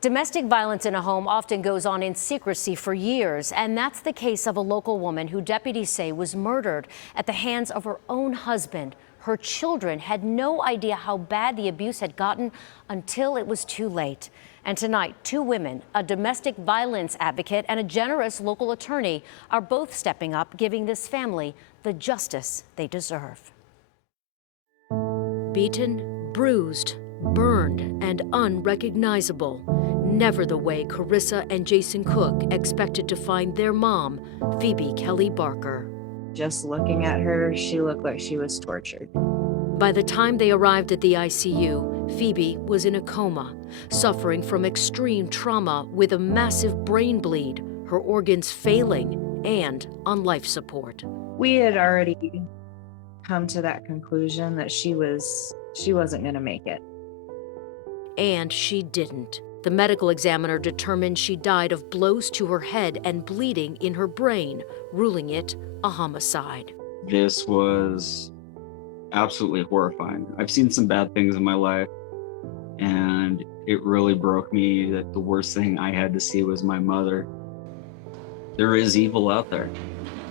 Domestic violence in a home often goes on in secrecy for years, and that's the case of a local woman who deputies say was murdered at the hands of her own husband. Her children had no idea how bad the abuse had gotten until it was too late. And tonight, two women, a domestic violence advocate and a generous local attorney, are both stepping up, giving this family the justice they deserve. Beaten, bruised, burned, and unrecognizable. Never the way Carissa and Jason Cook expected to find their mom, Phoebe Kelly Barker. Just looking at her, she looked like she was tortured. By the time they arrived at the ICU, Phoebe was in a coma, suffering from extreme trauma with a massive brain bleed, her organs failing, and on life support. We had already come to that conclusion that she wasn't going to make it. And she didn't. The medical examiner determined she died of blows to her head and bleeding in her brain, ruling it a homicide. This was absolutely horrifying. I've seen some bad things in my life, and it really broke me that the worst thing I had to see was my mother. There is evil out there.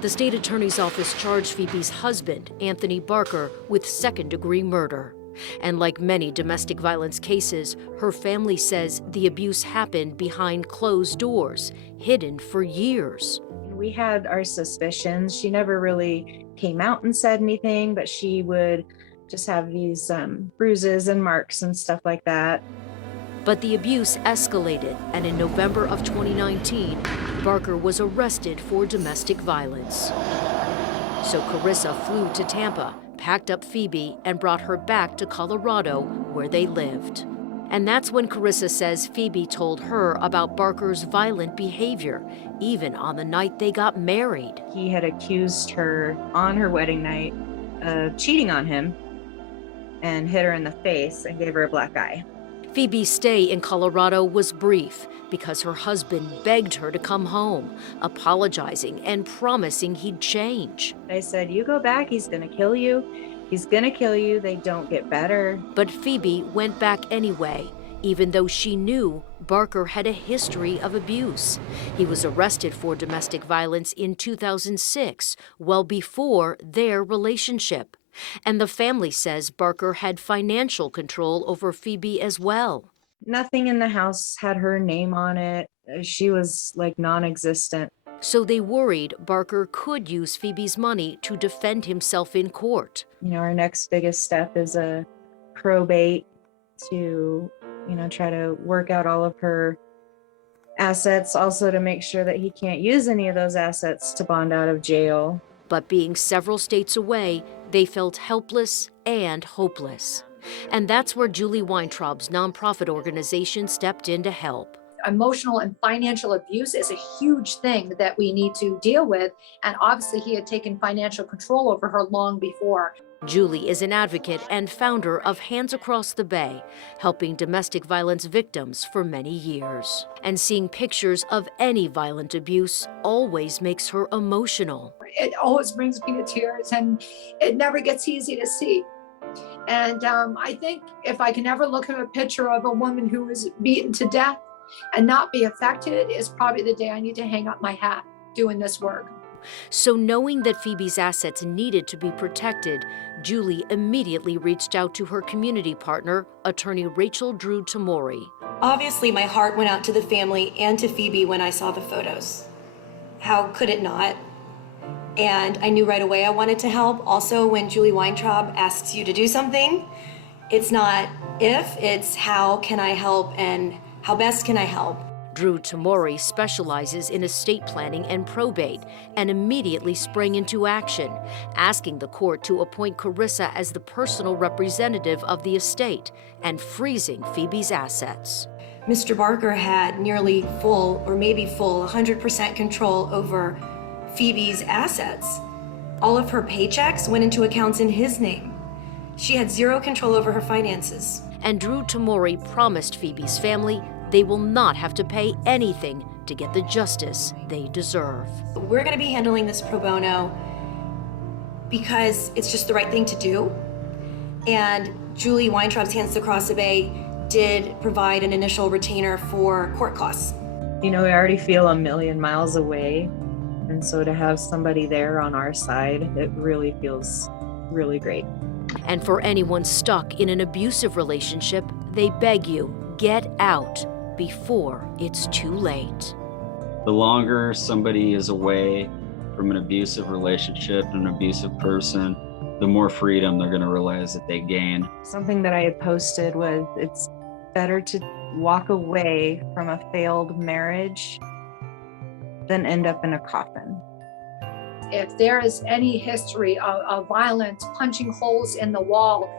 The state attorney's office charged Phoebe's husband, Anthony Barker, with second-degree murder. And like many domestic violence cases, her family says the abuse happened behind closed doors, hidden for years. We had our suspicions. She never really came out and said anything, but she would just have these bruises and marks and stuff like that. But the abuse escalated, and in November of 2019, Barker was arrested for domestic violence. So Carissa flew to Tampa, packed up Phoebe, and brought her back to Colorado, where they lived. And that's when Carissa says Phoebe told her about Barker's violent behavior, even on the night they got married. He had accused her on her wedding night of cheating on him and hit her in the face and gave her a black eye. Phoebe's stay in Colorado was brief because her husband begged her to come home, apologizing and promising he'd change. I said, "You go back, he's gonna kill you. He's gonna kill you. They don't get better." But Phoebe went back anyway, even though she knew Barker had a history of abuse. He was arrested for domestic violence in 2006, well before their relationship. And the family says Barker had financial control over Phoebe as well. Nothing in the house had her name on it. She was like non-existent. So they worried Barker could use Phoebe's money to defend himself in court. You know, our next biggest step is a probate to, try to work out all of her assets, also to make sure that he can't use any of those assets to bond out of jail. But being several states away, they felt helpless and hopeless. And that's where Julie Weintraub's nonprofit organization stepped in to help. Emotional and financial abuse is a huge thing that we need to deal with. And obviously he had taken financial control over her long before. Julie is an advocate and founder of Hands Across the Bay, helping domestic violence victims for many years. And seeing pictures of any violent abuse always makes her emotional. It always brings me to tears, and it never gets easy to see. And I think if I can ever look at a picture of a woman who was beaten to death and not be affected, is probably the day I need to hang up my hat doing this work. So knowing that Phoebe's assets needed to be protected, Julie immediately reached out to her community partner, attorney Rachel Drew Tamori. Obviously, my heart went out to the family and to Phoebe when I saw the photos. How could it not? And I knew right away I wanted to help. Also, when Julie Weintraub asks you to do something, it's not if, it's how can I help and how best can I help? Drew Tamori specializes in estate planning and probate and immediately sprang into action, asking the court to appoint Carissa as the personal representative of the estate and freezing Phoebe's assets. Mr. Barker had nearly full, or maybe full, 100% control over Phoebe's assets. All of her paychecks went into accounts in his name. She had zero control over her finances. And Drew Tamori promised Phoebe's family they will not have to pay anything to get the justice they deserve. We're going to be handling this pro bono because it's just the right thing to do. And Julie Weintraub's Hands Across the Bay did provide an initial retainer for court costs. You know, we already feel a million miles away. And so to have somebody there on our side, it really feels really great. And for anyone stuck in an abusive relationship, they beg you, get out before it's too late. The longer somebody is away from an abusive relationship, an abusive person, the more freedom they're going to realize that they gain. Something that I had posted was it's better to walk away from a failed marriage than end up in a coffin. If there is any history of violence, punching holes in the wall,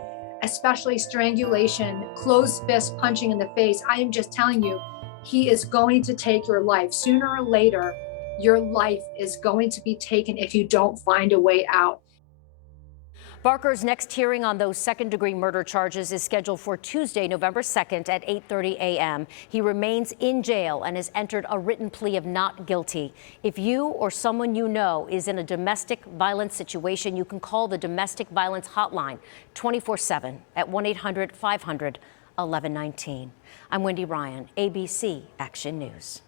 especially strangulation, closed fist punching in the face, I am just telling you, he is going to take your life. Sooner or later, your life is going to be taken if you don't find a way out. Barker's next hearing on those second-degree murder charges is scheduled for Tuesday, November 2nd at 8:30 a.m. He remains in jail and has entered a written plea of not guilty. If you or someone you know is in a domestic violence situation, you can call the Domestic Violence Hotline 24/7 at 1-800-500-1119. I'm Wendy Ryan, ABC Action News.